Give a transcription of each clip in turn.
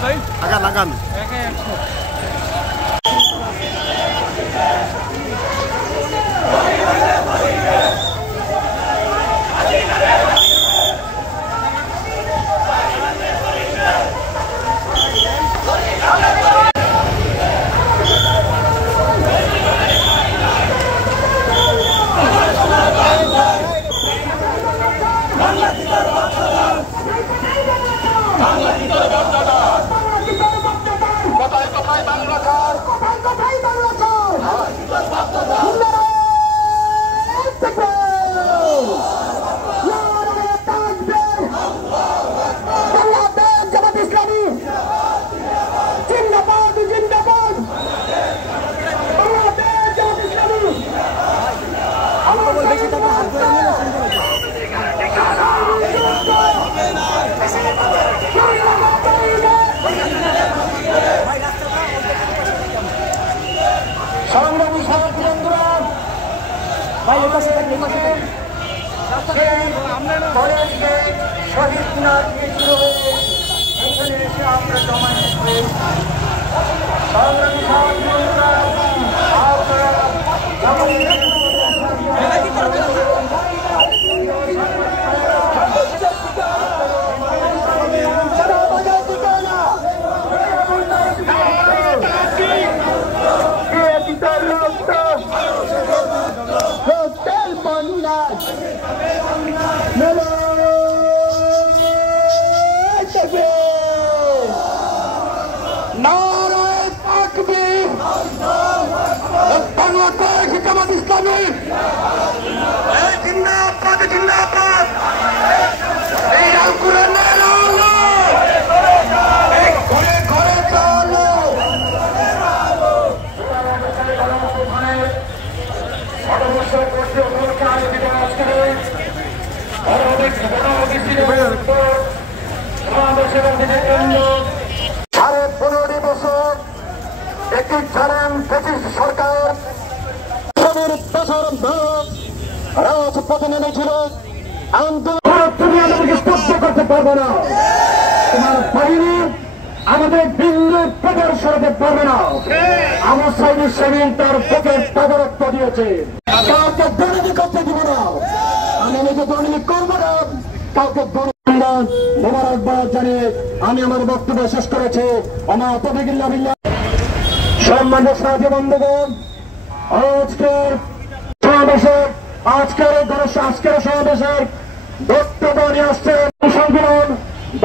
Lagan, lagan.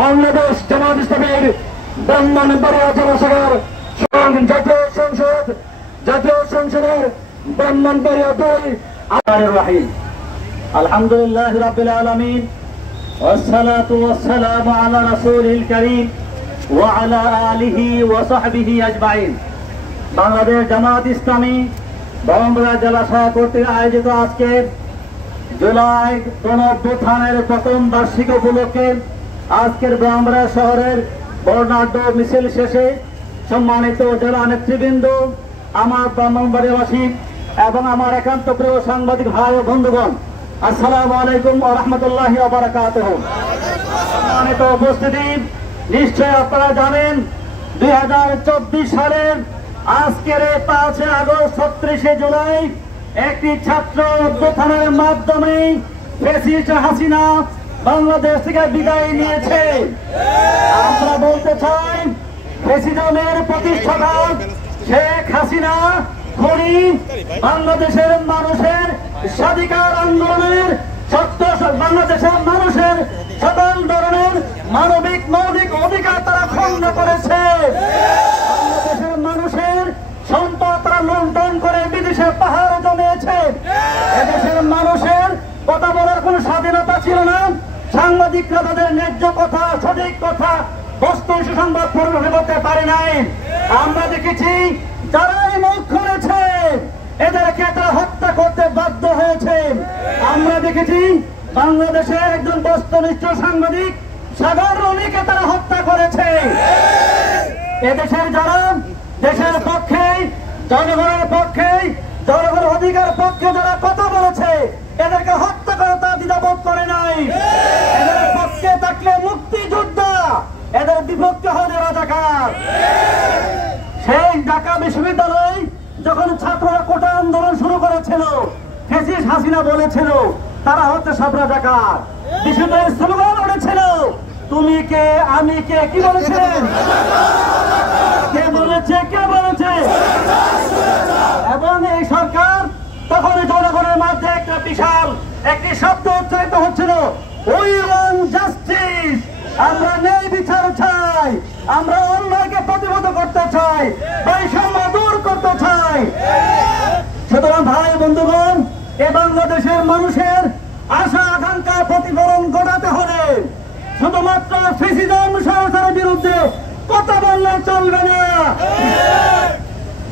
Bangladesh Jamaat ইসলামীর ব্রাহ্মণবাড়িয়া জেলা শাখার জাতীয় সংসদের ব্রাহ্মণবাড়িয়া 2 আলহামদুলিল্লাহ রাব্বিল আলামিন والصلاة والسلام على رسوله الكريم وعلى آله وصحبه أجمعين বাংলাদেশ জামাত ইসলামী ব্রাহ্মণবাড়িয়া জেলা শাখা কর্তৃক আয়োজিত আজকে জুলাই গণঅভ্যুত্থানের প্রথম বার্ষিক উপলক্ষে আজকের ব্রাহ্মণবাড়িয়া শহরের বর্ণাঢ্য মিছিল শেষে সম্মানিত জেলা নেতৃবৃন্দ, আমার ব্রাহ্মণবাড়িয়াবাসী এবং আমার একান্ত প্রিয় সাংবাদিক ভাই ও বন্ধুগণ, আসসালামু আলাইকুম ওয়া রাহমাতুল্লাহি ওয়া বারাকাতুহু। সম্মানিত উপস্থিতি, নিশ্চয় আপনারা জানেন 2024 সালের আজকের 5 আগস্ট 36 জুলাই একটি ছাত্র অভ্যুত্থানের মাধ্যমে ফ্যাসিস্ট হাসিনা বাংলাদেশ থেকে বিদায় নিয়েছে। আমরা বলতে চাই, ফ্যাসিজমের প্রতিষ্ঠাতা শেখ হাসিনা খনি বাংলাদেশের মানুষের স্বাধিকার আন্দোলনের বাংলাদেশের মানুষের সকল ধরনের মানবিক মৌলিক অধিকার তারা খণ্ড করেছে। বাংলাদেশের মানুষের সম্পদ তারা লুণ্ঠন করে বিদেশে পাহাড়ে জমিয়েছে। এদেশের মানুষের কথা বলার কোন স্বাধীনতা ছিল না। সাংবাদিকরা তাদের ন্যায্য কথা, সঠিক কথা, বস্তু সুসংবাদ পরিবেশন করতে পারে নাই। আমরা দেখেছি যারাই মুখ খুলেছে এদেরকে তারা হত্যা করতে বাধ্য হয়েছে। আমরা দেখেছি বাংলাদেশের একজন বস্তুনিষ্ঠ সাংবাদিক সাগর রনিকে তারা হত্যা করেছে। এদেশের যারা দেশের পক্ষে, জনগণের পক্ষে, জনগণের অধিকার পক্ষে যারা কথা বলেছে এদেরকে হত্যা করে তা দ্বিধাবোধ করে নাই। এদের পক্ষে থাকলে মুক্তিযোদ্ধা, এদের বিপক্ষে হলে রাজাকার। ঢাকা বিশ্ববিদ্যালয় যখন ছাত্ররা কোটা আন্দোলন শুরু করেছিল, ফ্যাসিস্ট হাসিনা বলেছিল তারা হচ্ছে সব রাজাকার। বিশ্ববিদ্যালয়ের স্লোগান উঠেছিল তুমি কে আমি কে, কি বলেছিলেন? কে বলেছে? এবং এই সরকার তখন জনগণের মাঝে একটা বিশাল একটি শব্দ উচ্চারিত হচ্ছিল, উই ওয়ান্ট জাস্টিস। আমরা ন্যায় বিচার চাই, আমরা অন্যায়কে প্রতিহত করতে চাই, বৈষম্য দূর করতে চাই। সুতরাং ভাই বন্ধুগণ, এ বাংলাদেশের মানুষের আশা আকাঙ্ক্ষা প্রতিফলন ঘটাতে হলে শুধুমাত্র ফ্যাসিজম সরকারের বিরুদ্ধে কথা বললে চলবে না।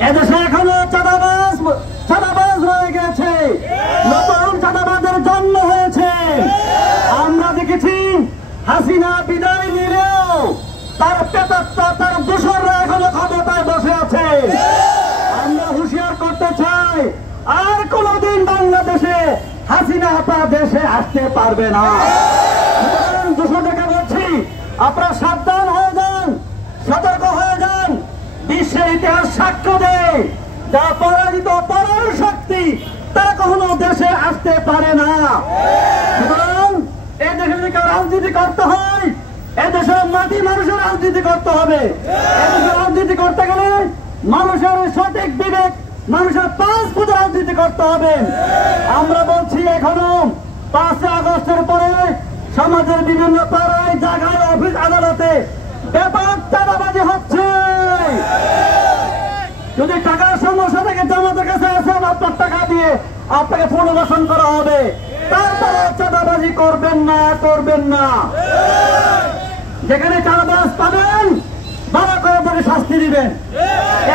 এদেশে এখনো চাঁদাবাজ রয়ে গেছে, নতুন চাঁদাবাজের জন্ম হয়েছে। আমরা দেখেছি হাসিনা বিদায় নিলেও তার প্রেতাত্মা, তার দোসররা এখনো ক্ষমতায় বসে আছে। আমরা হুঁশিয়ার করতে চাই, আর কোনদিন বাংলাদেশে হাসিনা আপনার দেশে আসতে পারবে না। দোসরদেরকে বলছি, আপনারা সাবধান হয়ে যান, সতর্ক হয়ে যান। বিশ্বের ইতিহাস সাক্ষ্য দেয়, যা পরাজিত পরার শক্তি তা কখনো দেশে আসতে পারে না। সুতরাং এই দেশে যদি কেউ রাজনীতি করতে হয়, এদেশের মাটি মানুষের রাজনীতি করতে হবে। এদেশের রাজনীতি করতে গেলে মানুষের সঠিক বিবেক, মানুষের 5 ফুট রাজনীতি করতে হবে। আমরা বলছি এখনো 5 আগস্টের পরে সমাজের বিভিন্ন পাড়ায়, জায়গায়, অফিস আদালতে ব্যাপক চাঁদাবাজি হচ্ছে। যদি টাকার সমস্যা থেকে জামাতের কাছে আসেন, আপনার টাকা দিয়ে আপনাকে পুনর্বাসন করা হবে, তারপরে চাঁদাবাজি করবেন না। যেখানে চাঁদাবাজ পাবেন ভালো করে তাকে শাস্তি দিবেন।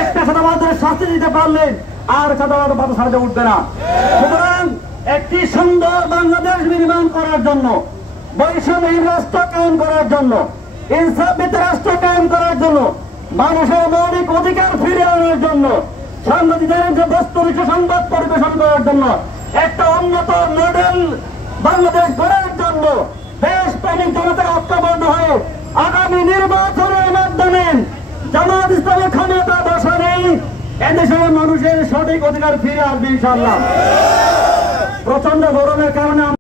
একটা চাঁদাবাজের শাস্তি দিতে পারলেন আর চাঁদাবাজ বাধা ছাড়তে উঠবে না। সুতরাং একটি সুন্দর বাংলাদেশ নির্মাণ করার জন্য, বৈষম্যহীন রাষ্ট্র কায়েম করার জন্য, ইনসাফভিত্তিক রাষ্ট্র কায়েম করার জন্য, মানুষের মৌলিক অধিকার ফিরে আনার জন্য, সাংবাদিকদের যে বস্তুনিষ্ঠ সংবাদ পরিবেশন করার জন্য, একটা উন্নত মডেল বাংলাদেশ গড়ার জন্য দেশপ্রেমিক জনতাকে ঐক্যবদ্ধ হয়ে আগামী নির্বাচনের মাধ্যমে জামাত ইসলামের ক্ষমতা বসালেই এদেশের মানুষের সঠিক অধিকার ফিরে আসবে ইনশাআল্লাহ। প্রচন্ড গরমের কারণে